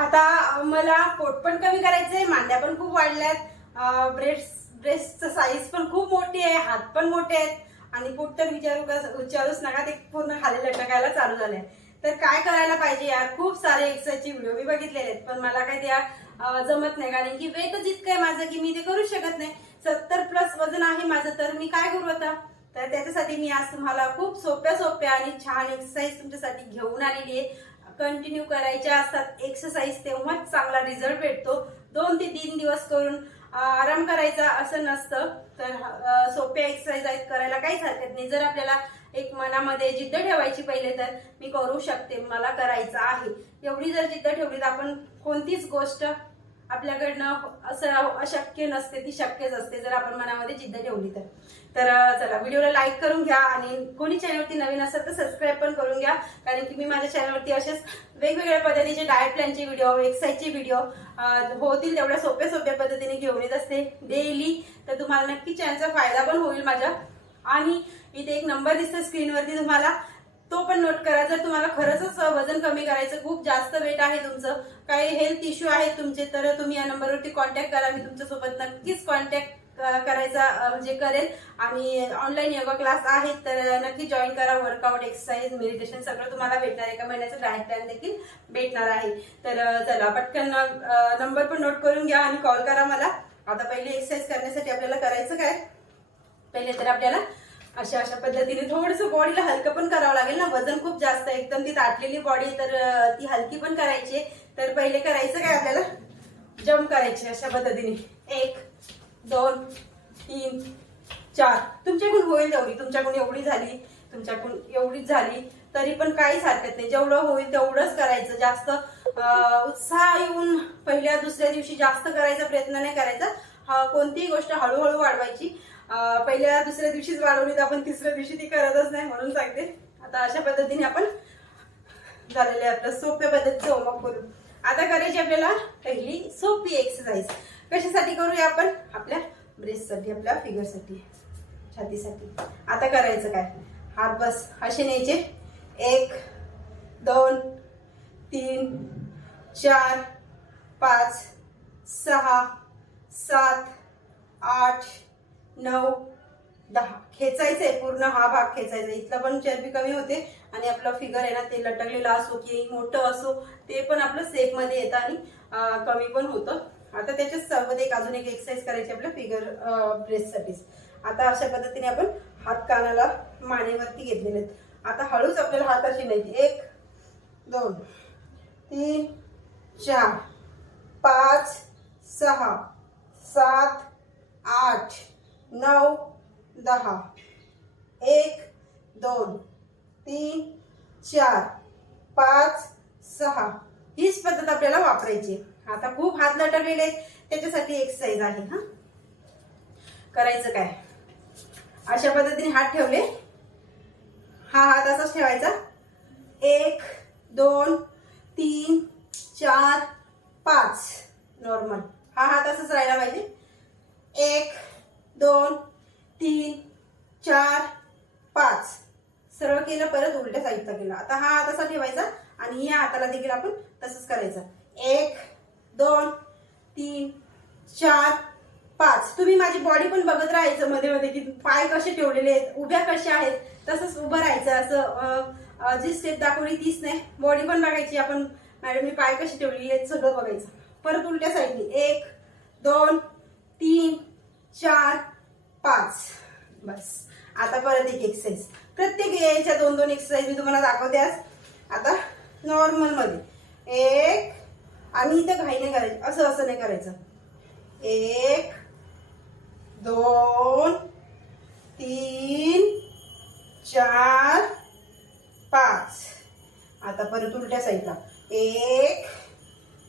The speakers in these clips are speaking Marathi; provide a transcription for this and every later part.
आता मला पोट पण कमी करायचंय मांड्या पण खूप वाढल्यात. ब्रेस्ट ब्रेस्टचं साईज पण खूप मोठी आहे हात पण मोठे आहेत. आणि पोट तर विचारू का विचारूच नका ते पूर्ण खाली लटकायला चालू झालंय. तर काय करायला पाहिजे यार? खूप सारे एक्सरसाइजचे व्हिडिओ मी बघितलेले आहेत पण मला काही त्या जमत नाही. कारण की वेटच इतकं आहे माझं की मी ते करू शकत नाही. सत्तर प्लस वजन आहे माझं तर मी काय करू आता? तर त्याच्यासाठी मी आज तुम्हाला खूप सोप्या सोप्या आणि छान एक्सरसाइज तुमच्यासाठी घेऊन आलेली आहे. कंटिन्यू करायच्या असतात. एक्सरसाइज तेव्हाच चांगला रिझल्ट भेटतो. दोन ते तीन दिवस करून आराम करायचा असं नसतं. तर सोप्या एक्सरसाइज आहेत. करायला काहीच हरकत नाही. जर आपल्याला एक मनामध्ये जिद्द ठेवायची पहिले तर मी करू शकते. मला करायचं आहे. एवढी जर जिद्द ठेवली तर आपण कोणतीच गोष्ट आपल्याकडनं असं अशक्य नसते ती शक्यच असते जर आपण मनामध्ये जिद्द ठेवली तर. तर चला व्हिडिओला लाईक करून घ्या आणि कोणी चॅनलवरती नवीन असेल तर सबस्क्राईब पण करून घ्या. कारण की मी माझ्या चॅनलवरती असेच वेगवेगळ्या पद्धतीचे डाएट प्लॅनचे व्हिडिओ एक्सरसाइजचे व्हिडिओ होतील तेवढ्या सोप्या सोप्या पद्धतीने घेऊन येत असते डेली तर तुम्हाला नक्की चॅनलचा फायदा पण होईल माझ्या. आणि इथे एक नंबर दिसतो स्क्रीनवरती तुम्हाला. तो पण नोट करा. जर तुम्हाला खरंच वजन कमी करायचं खूप जास्त वेट आहे तुमचं काही हेल्थ इश्यू आहेत तुमचे तर तुम्ही या नंबरवरती कॉन्टॅक्ट करा. मी तुमच्यासोबत नक्कीच कॉन्टॅक्ट करायचा म्हणजे करेल आणि ऑनलाईन योगा क्लास आहेत तर नक्की जॉईन करा. वर्कआउट एक्सरसाइज मेडिटेशन सगळं तुम्हाला भेटणार आहे. एका महिन्याचं डाएट प्लॅन देखील भेटणार आहे. तर चला पटकन नंबर पण नोट करून घ्या आणि कॉल करा मला. आता पहिले एक्सरसाइज करण्यासाठी आपल्याला करायचं काय? पहिले तर आपल्याला अशा अशा पद्धतीने थोडस बॉडीला हलकं पण करावं लागेल ना. वजन खूप जास्त आहे. एकदम ती ताटलेली बॉडी तर ती हलकी पण करायची आहे. तर पहिले करायचं काय आपल्याला? जम्प करायचे अशा पद्धतीने. एक दोन तीन चार. तुमच्याकडून होईल तेवढी. तुमच्याकडून एवढी झाली. तुमच्याकडून एवढीच झाली. तरी पण काहीच हरकत नाही. जेवढं होईल तेवढंच करायचं. जास्त उत्साह येऊन पहिल्या दुसऱ्या दिवशी जास्त करायचा प्रयत्न नाही करायचा. कोणतीही गोष्ट हळूहळू वाढवायची. पहिल्या दुसऱ्या दिवशीच वाढवली तर आपण तिसऱ्या दिवशी ती करतच नाही म्हणून सांगते. आता अशा पद्धतीने आपण झालेले आपलं सोप्या पद्धतीचं होमवर्क करू. आता करायची आपल्याला पहिली सोपी एक्सरसाइज कशासाठी करूया आपण? आपल्या ब्रेस्टसाठी आपल्या फिगरसाठी छातीसाठी. आता करायचं काय? हात बस. असे न्यायचे. एक दोन तीन चार पाच सहा सात आठ नऊ दहा. खेचायचं आहे पूर्ण हा भाग खेचायचा इथला पण चरबी कमी होते आणि आपलं फिगर आहे ना ते लटकलेलं असो की मोठं असो ते पण आपलं सेफमध्ये येतं आणि कमी पण होतं. आता त्याच्याच सोबत एक अजून एक एक्सरसाइज करायची आपल्या फिगर ब्रेस्टसाठीच आता अशा पद्धतीने आपण हात कानाला मानेवरती घेतलेले आहेत. आता हळूच आपल्याला हात अशी नाही. एक दोन तीन चार पाच सहा सात आठ नऊ दहा. एक दोन तीन चार पाच सहा. हीच पद्धत आपल्याला वापरायची आता खूप हात लटकलेले आहेत. त्याच्यासाठी एक्सरसाइज आहे हा. करायचं काय? अशा पद्धतीने हात ठेवले. हा हात असाच ठेवायचा. एक दोन तीन चार पाच. नॉर्मल हा हात असाच राहायला पाहिजे. एक दोन तीन चार पाच. सर्व केलं परत उलट्या साईडचा केला. आता हा हात असा ठेवायचा आणि या हाताला देखील आपण तसंच करायचं. एक दोन तीन चार पाच. तुम्ही माझी बॉडी पण बघत राहायचं मध्ये मध्ये की पाय कसे ठेवलेले आहेत उभ्या कशा आहेत तसंच उभं राहायचं. असं जी स्टेप दाखवली तीच नाही. बॉडी पण बघायची आपण मॅडम मी पाय कसे ठेवलेली आहेत सगळं बघायचं. परत उलट्या साईडनी एक दोन तीन चार पाच. बस. आता परत एक एक्सरसाइज प्रत्येक याच्या दोन दोन एक्सरसाइज मी तुम्हाला दाखवते आज. आता नॉर्मलमध्ये. एक आणि इथं घाई नाही करायचं. असं असं नाही करायचं. एक दोन तीन चार पाच. आता परत उलट्या साईडला. एक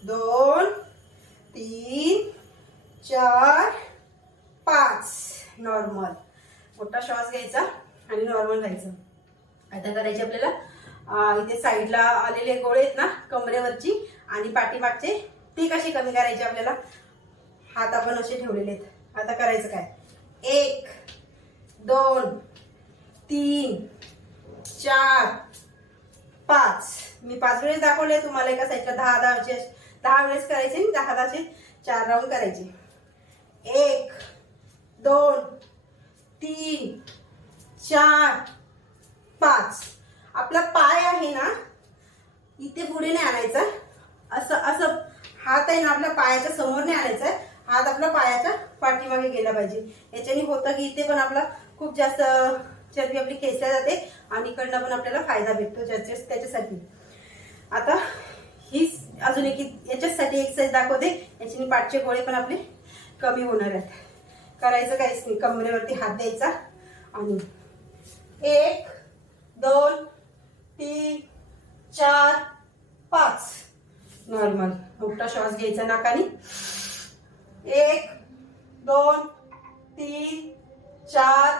दोन तीन चार पाच. नॉर्मल मोठा श्वास घ्यायचा आणि नॉर्मल राहायचं आता करायचे आपल्याला इथे साईडला आलेले गोळे आहेत ना कमरेवरची आणि पाठीमागचे ते कसे कमी करायचे आपल्याला? हात आपण असे ठेवलेले आहेत. आता करायचं काय? एक दोन तीन चार पाच. मी पाच वेळेस दाखवले तुम्हाला एका साईडला दहा दहाचे दहा वेळेस करायचे आणि दहा दहाचे चार राऊंड करायचे. एक तीन चार पाच. आपला पाय आहे ना इथे पुढे नाही आणायचा. असं असं. हात आहे ना आपल्या पायाच्या समोर नाही आणायचा आहे. हात आपला पायाच्या पाठीमागे गेला पाहिजे. याच्याने होतं की इथे पण आपला खूप जास्त चरबी आपली खेचल्या जाते आणि इकडनं पण आपल्याला फायदा भेटतो ज्याच्या त्याच्यासाठी. आता ही अजून एक याच्यासाठी एक्सरसाइज दाखवते. याच्याने पाठचे गोळे पण आपले कमी होणार आहेत. करायचं काहीच नाही. कमरेवरती हात द्यायचा. आणि एक दोन तीन चार पाच. नॉर्मल मोठा श्वास घ्यायचा नाकाने. एक दोन तीन चार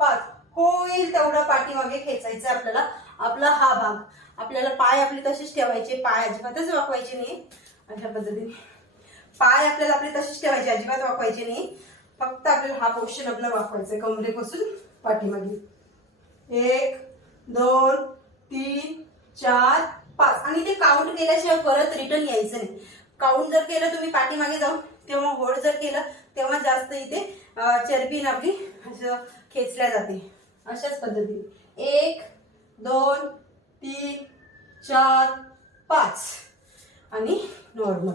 पाच. होईल तेवढा पाठीमागे खेचायचं आपल्याला. आपला हा भाग. आपल्याला पाय आपले तसेच ठेवायचे. पाय अजिबातच वाकवायचे नाही. अशा पद्धतीने. पाय आपल्याला आपले तसेच ठेवायचे. अजिबात वाकवायचे नाही. फक्त आपल्याला हा पोर्शन आपला वाकवायचा कमरेपासून पाठीमागे. एक दोन तीन चार पाच. आणि ते काउंट केल्याशिवाय परत रिटर्न यायचं नाही. काउंट जर केलं तुम्ही पाठीमागे जाऊन तेव्हा होड जर केलं तेव्हा जास्त इथे अं, चरबी आपली असं खेचल्या जाते. अशाच पद्धतीने. एक दोन तीन चार पाच. आणि नॉर्मल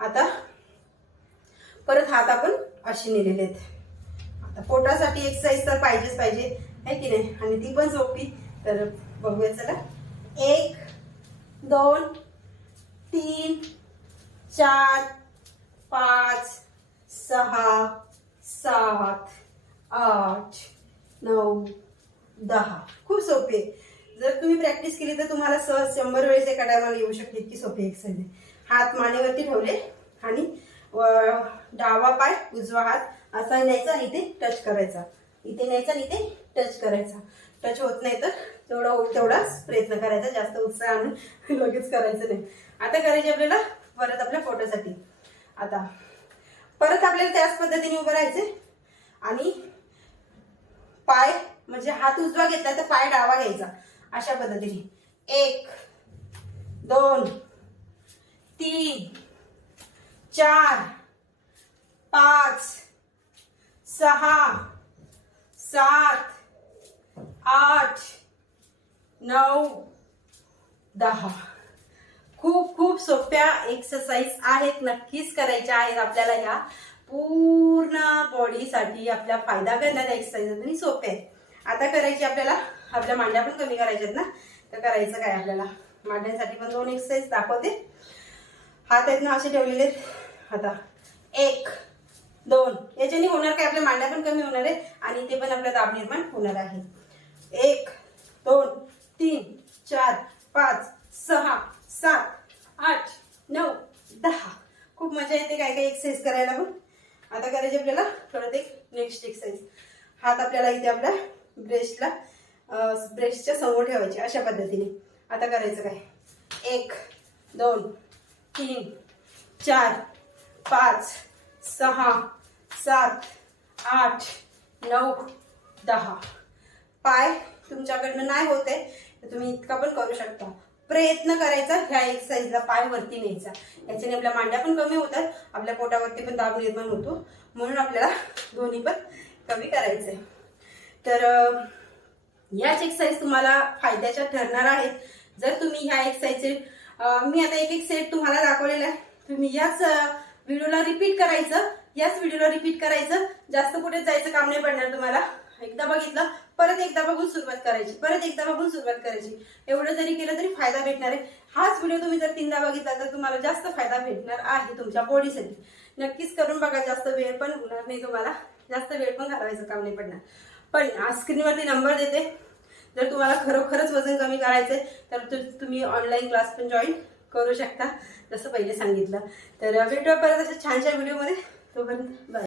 आता परत हात आपण असे नेलेले आहेत. आता पोटासाठी एक्सरसाइज तर पाहिजेच पाहिजे आहे की नाही? आणि ती पण सोपी. तर बघूया चला. एक दोन तीन चार पाच सहा सात आठ नऊ दहा. खूप सोपे आहे. जर तुम्ही प्रॅक्टिस केली तर तुम्हाला सहज शंभर वेळेस एका टायमाला येऊ शकते. इतकी सोपी एक्सरसाइज आहे. हात मानेवरती ठेवले आणि व- डावा पाय उजवा हात असा न्यायचा आणि इथे टच करायचा. इथे न्यायचा आणि इथे टच करायचा. टच होत नाही तर तेवढा होईल तेवढाच प्रयत्न करायचा जास्त उत्साह आणून लगेच करायचं नाही. आता करायचे आपल्याला परत आपल्या फोटोसाठी आता परत आपल्याला त्याच पद्धतीने उभं राहायचे आणि पाय म्हणजे हात उजवा घेतला तर पाय डावा घ्यायचा. अशा पद्धतीने. एक दोन चार पाच सहा सात आठ नऊ दहा. खूप खूप सोप्या एक्सरसाइज आहेत नक्कीच करायच्या आहेत आपल्याला ह्या. पूर्ण बॉडीसाठी आपला फायदा करणाऱ्या एक्सरसाइज आणि सोप्या आहेत. आता करायची आपल्याला आपल्या मांड्या पण कमी करायच्या आहेत ना? तर करायचं काय आपल्याला? मांड्यांसाठी पण दोन एक्सरसाइज दाखवते. हात आहेत ना असे ठेवलेले आहेत. आता एक दोन. याच्याने होणार काय? आपल्या मांड्या पण कमी होणार आहे आणि ते पण आपला दाब निर्माण होणार आहे. एक दोन तीन चार पाच सहा सात आठ नऊ दहा. खूप मजा येते काय काय एक्सरसाइज करायला पण. आता करायची आपल्याला परत एक नेक्स्ट एक्सरसाइज हात आपल्याला इथे आपल्या ब्रेशला ब्रेशच्या समोर ठेवायचे अशा पद्धतीने. आता करायचं काय? एक दोन तीन चार पाच सहा सात आठ नऊ दहा. पाय तुमच्याकडनं नाही होते तर तुम्ही इतका पण करू शकता. प्रयत्न करायचा ह्या एक्सरसाइजला पाय वरती न्यायचा. याच्याने आपल्या मांड्या पण कमी होतात आपल्या पोटावरती पण दाब निर्माण होतो. म्हणून आपल्याला दोन्ही पण कमी करायचंय. तर ह्याच एक्सरसाइज तुम्हाला फायद्याच्या ठरणार आहेत. जर तुम्ही ह्या एक्सरसाइजचे मी आता एक एक सेट तुम्हाला दाखवलेला आहे. तुम्ही याच व्हिडिओला रिपीट करायचं. याच व्हिडिओला रिपीट करायचं. जास्त कुठे जायचं काम नाही पडणार तुम्हाला. एकदा बघितलं परत एकदा बघून सुरुवात करायची. परत एकदा बघून सुरुवात करायची. एवढं जरी केलं तरी फायदा भेटणार आहे. हाच व्हिडिओ तुम्ही जर तीनदा बघितला तर तुम्हाला जास्त फायदा भेटणार आहे तुमच्या बॉडीसाठी नक्कीच करून बघा जास्त वेळ पण होणार नाही तुम्हाला. जास्त वेळ पण घालवायचं काम नाही पडणार. पण स्क्रीनवरती नंबर देते. जर तुम्हाला खरोखरच वजन कमी करायचंय तर तुम्ही ऑनलाईन क्लास पण जॉईन करू शकता जसं पहिले सांगितलं. तर भेटूया परत अशा छानशा व्हिडिओमध्ये तोपर्यंत बाय